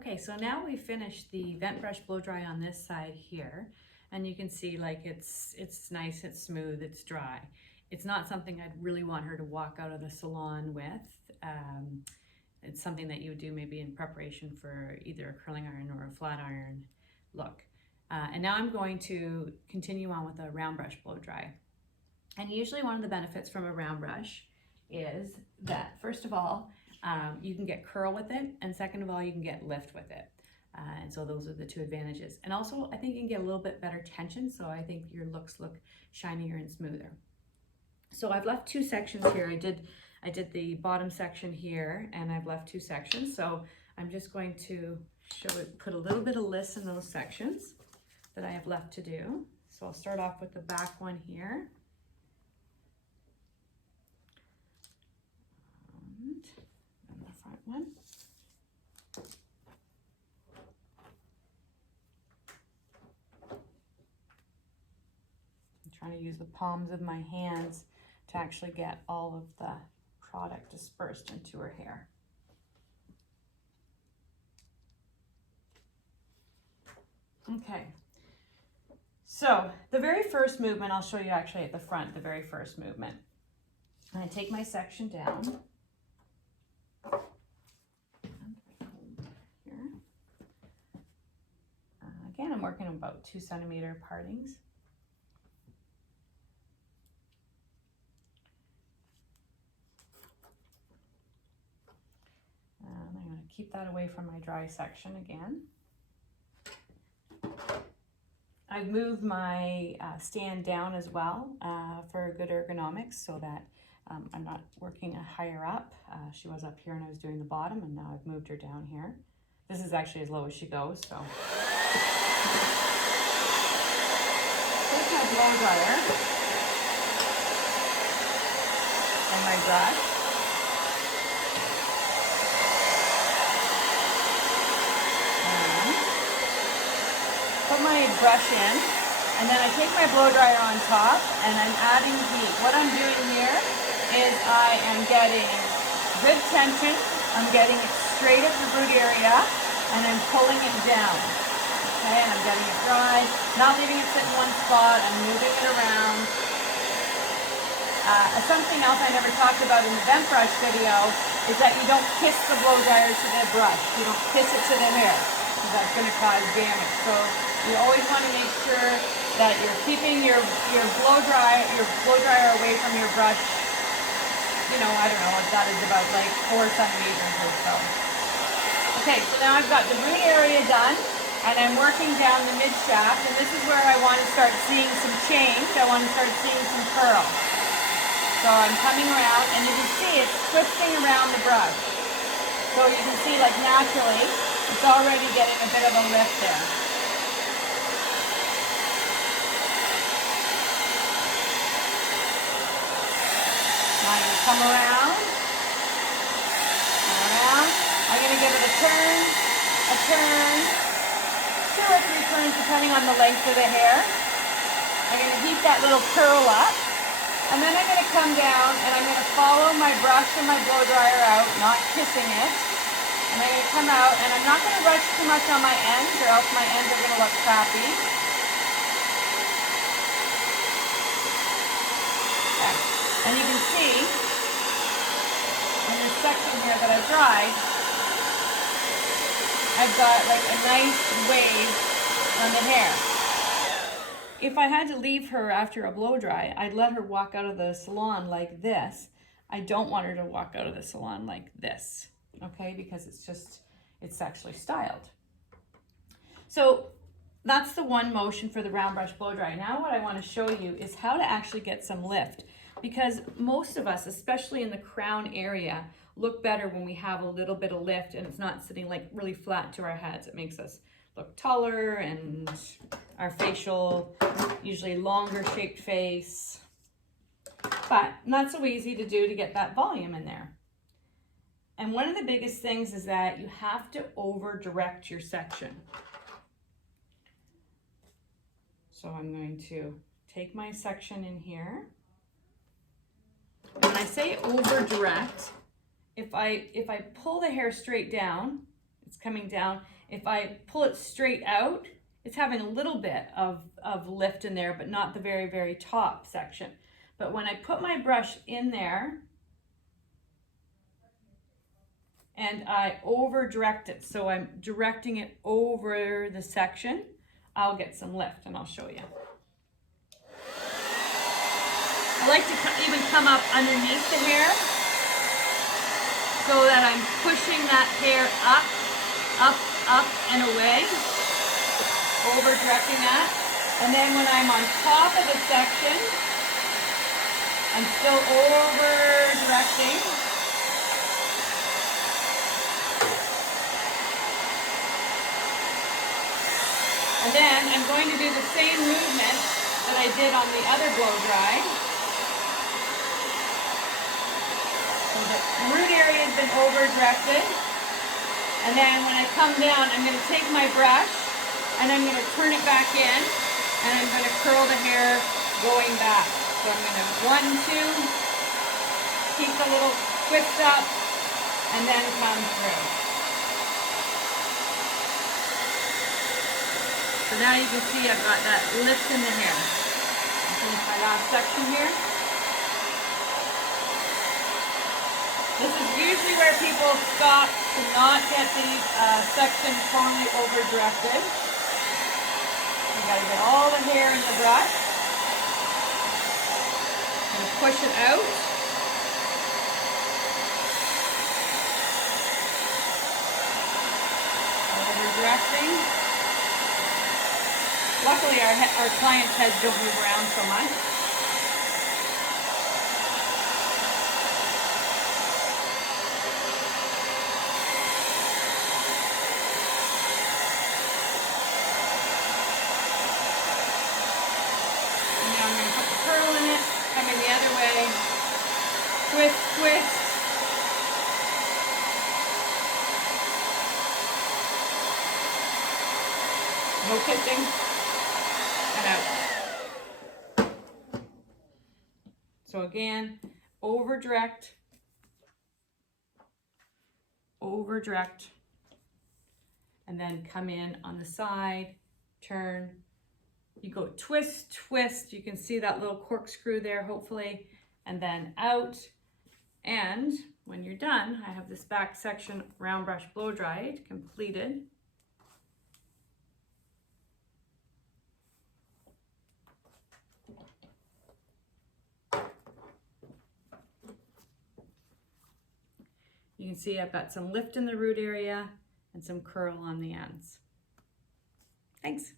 Okay, so now we finished the vent brush blow dry on this side here, and you can see like it's nice, it's smooth, it's dry. It's not something I'd really want her to walk out of the salon with. It's something that you would do maybe in preparation for either a curling iron or a flat iron look. And now I'm going to continue on with a round brush blow dry. And usually one of the benefits from a round brush is that, first of all, you can get curl with it, and second of all, you can get lift with it. And so those are the two advantages. And also, I think you can get a little bit better tension, so I think your looks look shinier and smoother. So I've left two sections here. I did the bottom section here, and I've left two sections. So I'm just going to put a little bit of list in those sections that I have left to do. So I'll start off with the back one here. And the front one. I'm trying to use the palms of my hands to actually get all of the product dispersed into her hair. Okay, so the very first movement, I'll show you actually at the front, the very first movement. I'm gonna take my section down. Here. Again, I'm working about 2 centimeter partings. And I'm going to keep that away from my dry section again. I've moved my stand down as well for good ergonomics so that I'm not working higher up. She was up here and I was doing the bottom, and now I've moved her down here. This is actually as low as she goes, so. Take my blow dryer and my brush. Put my brush in, and then I take my blow dryer on top, and I'm adding heat. What I'm doing here is I am getting good tension. I'm getting it straight at the root area, and I'm pulling it down. Okay, and I'm getting it dry, not leaving it sit in one spot. I'm moving it around. Something else I never talked about in the vent brush video is that you don't kiss the blow dryer to the brush. You don't kiss it to the hair, because that's going to cause damage. So you always want to make sure that you're keeping your blow dryer away from your brush. You know, I don't know, that is about like 4 centimeters or so. Okay, so now I've got the root area done, and I'm working down the mid shaft, and this is where I want to start seeing some change. I want to start seeing some curl. So I'm coming around, and you can see it's twisting around the brush. So you can see, like, naturally, it's already getting a bit of a lift there. Now I'm going to come around. I'm going to give it a turn, 2 or 3 turns depending on the length of the hair. I'm going to heat that little curl up. And then I'm going to come down and I'm going to follow my brush and my blow dryer out, not kissing it. And I'm going to come out, and I'm not going to rush too much on my ends, or else my ends are going to look crappy. Okay. And you can see in this section here that I've dried, I've got like a nice wave on the hair. If I had to leave her after a blow dry, I'd let her walk out of the salon like this. I don't want her to walk out of the salon like this, okay? Because it's actually styled. So that's the one motion for the round brush blow dry. Now what I want to show you is how to actually get some lift, because most of us, especially in the crown area, look better when we have a little bit of lift and it's not sitting like really flat to our heads. It makes us look taller, and our facial, usually longer shaped face, but not so easy to do to get that volume in there. And one of the biggest things is that you have to over direct your section. So I'm going to take my section in here. And when I say over direct, if I pull the hair straight down, It's coming down. If I pull it straight out, it's having a little bit of lift in there, but not the very, very top section. But when I put my brush in there and I over direct it, so I'm directing it over the section, I'll get some lift, and I'll show you. I like to even come up underneath the hair so that I'm pushing that hair up, up, up and away, over directing that. And then when I'm on top of the section, I'm still over directing. And then I'm going to do the same movement that I did on the other blow dry. So the root area has been over directed. And then when I come down, I'm going to take my brush and I'm going to turn it back in and I'm going to curl the hair going back. So I'm going to 1, 2, keep the little twist up and then come through. So now you can see I've got that lift in the hair. I'll finish my last section here. This is usually where people stop to not get these sections totally over directed. You gotta get all the hair in the brush. And push it out. Over directing. Luckily our clients' heads don't move around so much. Twist, twist. No kissing. And out. So again, over direct, and then come in on the side, turn. You go twist, twist. You can see that little corkscrew there, hopefully, and then out. And when you're done, I have this back section round brush blow dried, completed. You can see I've got some lift in the root area and some curl on the ends. Thanks.